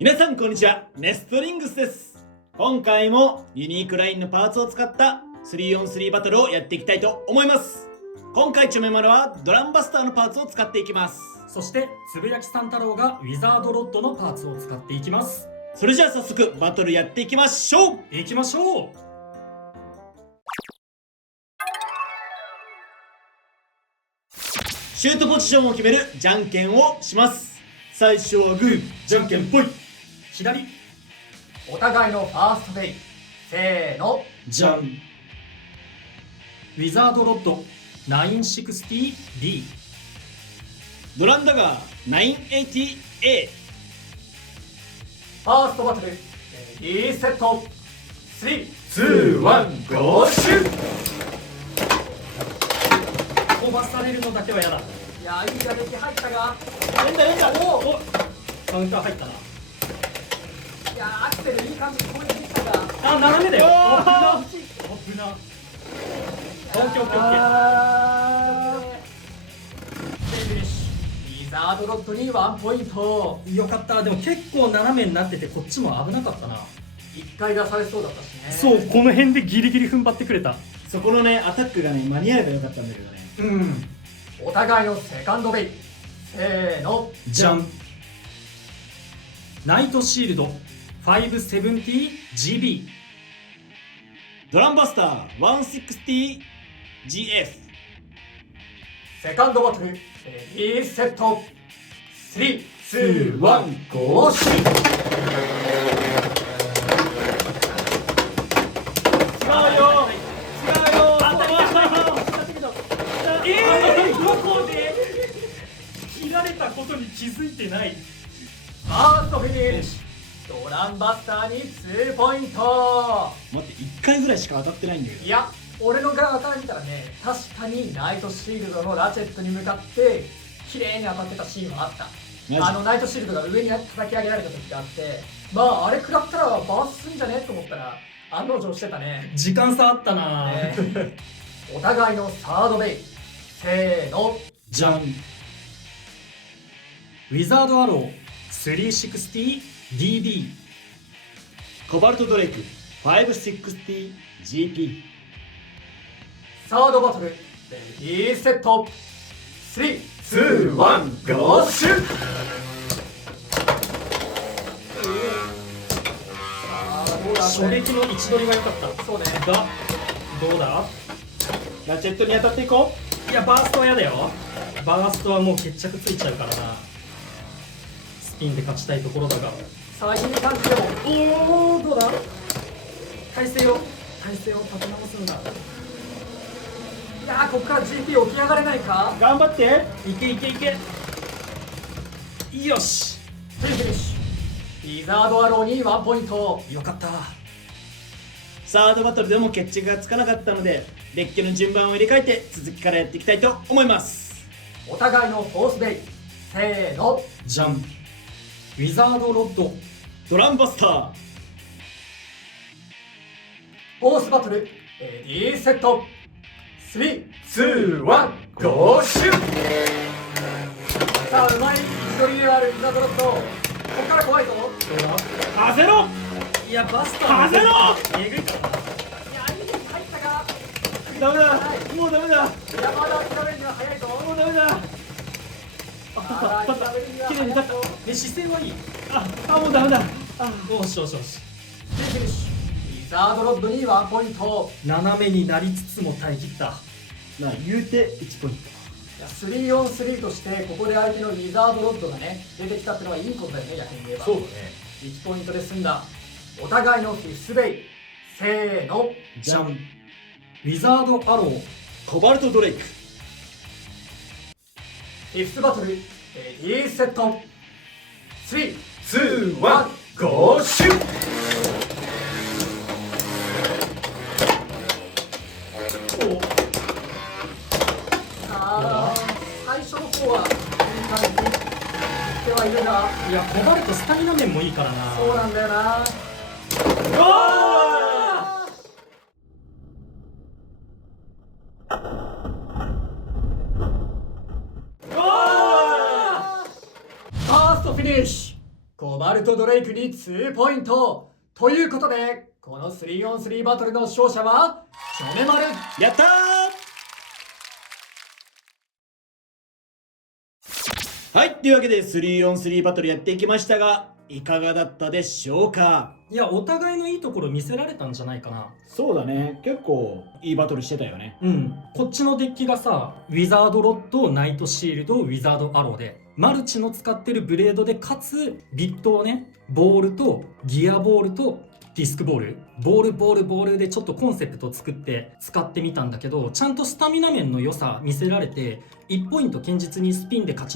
皆さんこんにちは、ネストリングスです。今回もユニークラインのパーツを使った 3on3 バトルをやっていきたいと思います。今回チョメマルはドランバスターのパーツを使っていきます。そしてつぶやきさん太郎がウィザードロッドのパーツを使っていきます。それじゃあ早速バトルやっていきましょう。いきましょう。シュートポジションを決めるじゃんけんをします。最初はグー、じゃんけんぽい。左お互いのファーストベイ、せーの、じゃん。ウィザードロッド 960D。 ドランダガー 980A。 ファーストバトル、リセット、3、2、1、ゴーシュー。飛ばされるのだけは嫌だ。いや、いい打撃入ったが、おカウンター入ったな。いや、アクセルいい感じに攻撃できたが、あ、斜めだよ。おー危な。オッケーオッケーオッケー。フィニッシュ。ウィザードロッドに1ポイント。よかった。でも結構斜めになっててこっちも危なかったな。1回出されそうだったしね。そう、この辺でギリギリ踏ん張ってくれた。そこのねアタックがね間に合えばよかったんだけどね。うん。お互いのセカンドベイ、せーの、じゃん。ナイトシールド 570GB。 ドランバスター 160GF。 セカンドバトル、リセット、3、2、1、ゴーシュー。違うよ違うよ。どこで切られたことに気づいてない。ファーストフィニッシュ。ドランバスターに2ポイント。待って1回ぐらいしか当たってないんだけど。いや、俺の側から見たらね、確かにナイトシールドのラチェットに向かって綺麗に当たってたシーンはあった。マジナイトシールドが上に叩き上げられた時があって、まああれ食らったらバースすんじゃねと思ったら案の定してたね。時間差あったな。ねお互いのサードベイ、せーの、じゃん。ウィザードアロー 360DB。 コバルトドレイク 560GP。 サードバトル、リセット、3、2、1、ゴーシュー。衝撃の位置取りが良かった。そうね。がどうだ。ラチェットに当たっていこいや、バーストは嫌だよ。バーストはもう決着ついちゃうからな。スピンで勝ちたいところだが。さあ、いい感じでも。おー、どうだ。体勢を立て直すんだ。いやー、ここから GP 起き上がれないか。う。頑張って。いけいけいけ。よし。フィニッシュ。リザードアローに1ポイント。よかった。サードバトルでも決着がつかなかったのでデッキの順番を入れ替えて続きからやっていきたいと思います。お互いのフォースベイ、せーの、じゃん。ウィザードロッドドランバスター。フォースバトル、リセット、3、2、1、ゴーシュー。さあ、うまい位置取りであるリザードロッド。ここから怖いぞ。風ろ。いや、バスター風ろ。えぐいからな。いや、いい位置入ったが。ダメだもうダメだいや、まだ諦めるには早いぞ。もうダメだ。まだ諦めるには綺麗に立った。早いぞ。え、姿勢はいい。もうダメだ。よしよしよし。フィニッシュ。リザードロッドに1ポイント。斜めになりつつも耐え切った。なあ言うて1ポイント。いや 3on3 としてここで相手のリザードロッドがね出てきたってのはいいことだよね、逆に言えば。そうだね。 1ポイントで済んだ。お互いのフィスベイ、せーの、じゃん。ウィザードアローコバルトドレイク。フィフスバトル、リセット、3、2、1、ゴーシュー。最初の方はいい感じにいってはいるが、いや、コバルトスタミナ面もいいからな。そうなんだよな。ファーストフィニッシコバルトドレイクに2ポイントということで、この 3on3 バトルの勝者はチョメマル。やったー。はい、というわけで 3on3 バトルやっていきましたが、いかがだったでしょうか。いや、お互いのいいところ見せられたんじゃないかな。そうだね、結構いいバトルしてたよね。こっちのデッキがさ、ウィザードロッド、ナイトシールド、ウィザードアローで、マルチの使ってるブレードで、かつビットをね、ボールとギアボールとディスクボール、ボールでちょっとコンセプトを作って使ってみたんだけど、ちゃんとスタミナ面の良さ見せられて、1ポイント堅実にスピンで勝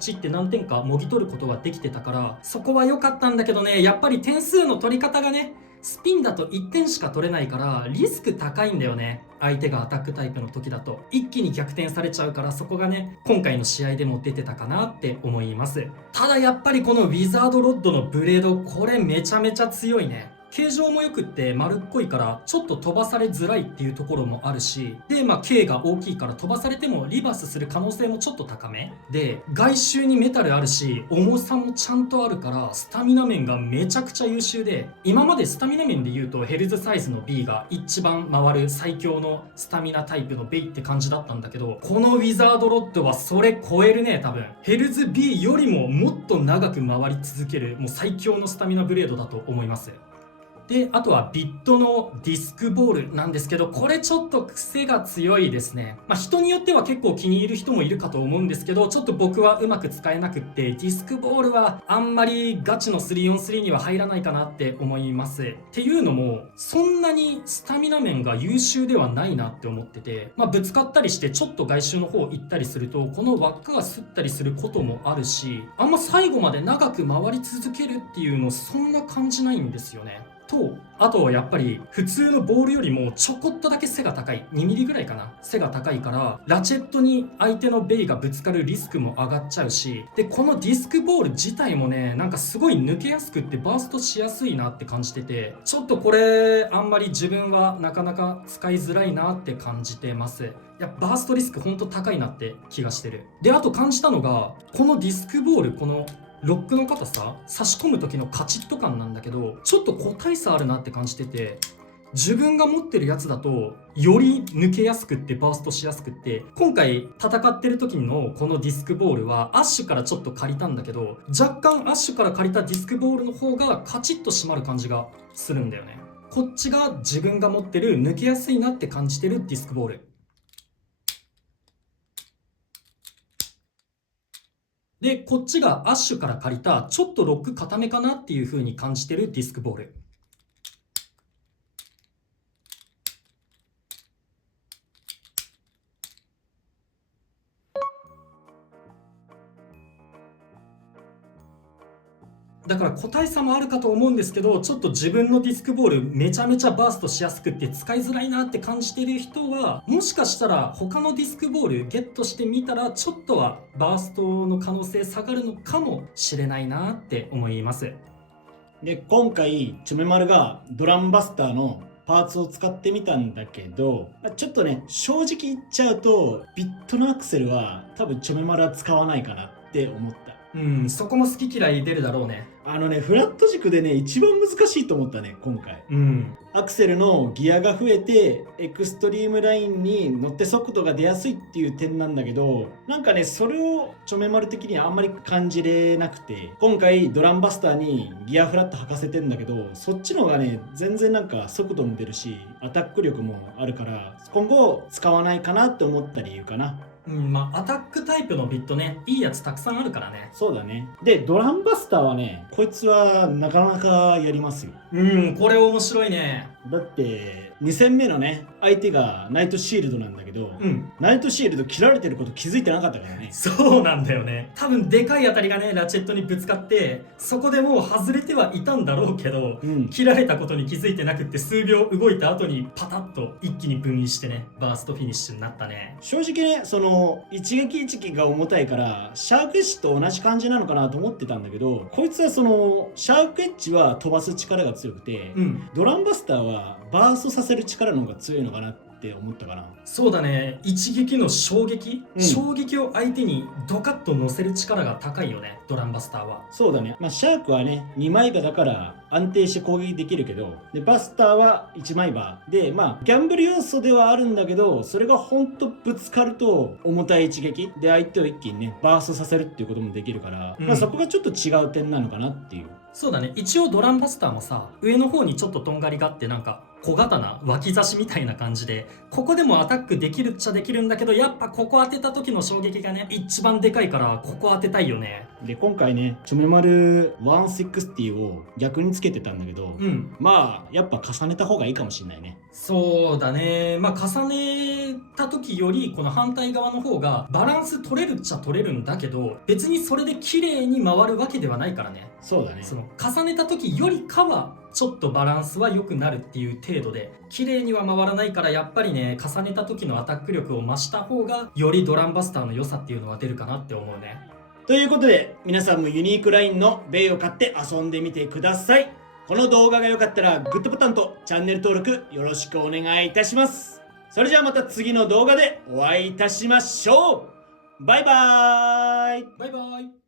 ちって何点かもぎ取ることができてたから、そこは良かったんだけどね、やっぱり点数の取り方がね、スピンだと1点しか取れないからリスク高いんだよね。相手がアタックタイプの時だと一気に逆転されちゃうから、そこがね今回の試合でも出てたかなって思います。ただやっぱりこのウィザードロッドのブレード、これめちゃめちゃ強いね。形状もよくって丸っこいからちょっと飛ばされづらいっていうところもあるし、で径が大きいから飛ばされてもリバースする可能性もちょっと高めで、外周にメタルあるし重さもちゃんとあるからスタミナ面がめちゃくちゃ優秀で、今までスタミナ面で言うとヘルズサイズの B が一番回る最強のスタミナタイプのベイって感じだったんだけど、このウィザードロッドはそれ超えるね。多分ヘルズ B よりももっと長く回り続けるもう最強のスタミナブレードだと思います。で、あとはビットのディスクボールなんですけど、これちょっと癖が強いですね。人によっては結構気に入る人もいるかと思うんですけど、ちょっと僕はうまく使えなくって、ディスクボールはあんまりガチの 3on3 には入らないかなって思います。っていうのも、そんなにスタミナ面が優秀ではないなって思ってて、ぶつかったりしてちょっと外周の方行ったりすると、この輪っかがすったりすることもあるし、あんま最後まで長く回り続けるっていうのそんな感じないんですよね。と、あとはやっぱり普通のボールよりもちょこっとだけ背が高い、2ミリぐらいかな、背が高いからラチェットに相手のベイがぶつかるリスクも上がっちゃうし、でこのディスクボール自体もね、なんかすごい抜けやすくってバーストしやすいなって感じてて、ちょっとこれあんまり自分はなかなか使いづらいなって感じてます。いや、バーストリスクほんと高いなって気がしてる。で、あと感じたのが、このディスクボール、このロックの硬さ、差し込む時のカチッと感なんだけど、ちょっと個体差あるなって感じてて、自分が持ってるやつだとより抜けやすくってバーストしやすくって、今回戦ってる時のこのディスクボールはアッシュからちょっと借りたんだけど、若干アッシュから借りたディスクボールの方がカチッと締まる感じがするんだよね。こっちが自分が持ってる抜けやすいなって感じてるディスクボールで、こっちがアッシュから借りたちょっとロック固めかなっていう風に感じてるディスクボール。だから個体差もあるかと思うんですけど、ちょっと自分のディスクボールめちゃめちゃバーストしやすくって使いづらいなって感じてる人は、もしかしたら他のディスクボールゲットしてみたらちょっとはバーストの可能性下がるのかもしれないなって思います。で、今回チョメマルがドランバスターのパーツを使ってみたんだけど、ちょっとね、正直言っちゃうとビットのアクセルは多分チョメマルは使わないかなって思った。そこも好き嫌い出るだろうね。フラット軸でね、一番難しいと思ったね、今回。アクセルのギアが増えて、エクストリームラインに乗って速度が出やすいっていう点なんだけど、なんかね、それをチョメマル的にはあんまり感じれなくて、今回ドランバスターにギアフラット履かせてんだけど、そっちの方がね、全然なんか速度も出るし、アタック力もあるから、今後使わないかなって思った理由かな。アタックタイプのビットね、いいやつたくさんあるからね。そうだね。で、ドランバスターはね、こいつはなかなかやりますよ。これ面白いね。だって2戦目のね、相手がナイトシールドなんだけど、ナイトシールド切られてること気づいてなかったからね。そうなんだよね。多分でかい当たりがね、ラチェットにぶつかって、そこでもう外れてはいたんだろうけど、切られたことに気づいてなくって、数秒動いた後にパタッと一気に分離してね、バーストフィニッシュになったね。正直ね、その一撃一撃が重たいからシャークエッジと同じ感じなのかなと思ってたんだけど、こいつはそのシャークエッジは飛ばす力が強くて、ドランバスターはバーストさせる力の方が強いのかなっって思ったかな。そうだね、一撃の衝撃、うん衝撃を相手にドカッと乗せる力が高いよね、ドランバスターは。そうだね。シャークはね、2枚刃だから安定して攻撃できるけど、で、バスターは1枚刃で、ギャンブル要素ではあるんだけど、それがほんとぶつかると重たい一撃で相手を一気にね、バーストさせるっていうこともできるから、そこがちょっと違う点なのかなっていう。そうだね、一応ドランバスターもさ、上の方にちょっととんがりがあって、なんか小刀脇差しみたいな感じで、ここでもアタックできるっちゃできるんだけど、やっぱここ当てた時の衝撃がね一番でかいから、ここ当てたいよね。で、今回ね、チョメマル160を逆につけてたんだけど、やっぱ重ねた方がいいかもしれないね。そうだね、重ねた時よりこの反対側の方がバランス取れるっちゃ取れるんだけど、別にそれで綺麗に回るわけではないからね。そうだね。その重ねた時よりかはちょっとバランスは良くなるっていう程度で、綺麗には回らないから、やっぱりね、重ねた時のアタック力を増した方がよりドランバスターの良さっていうのは出るかなって思うね。ということで、皆さんもユニークラインのベイを買って遊んでみてください。この動画が良かったらグッドボタンとチャンネル登録よろしくお願いいたします。それじゃあまた次の動画でお会いいたしましょう。バイバーイ。バイバイ。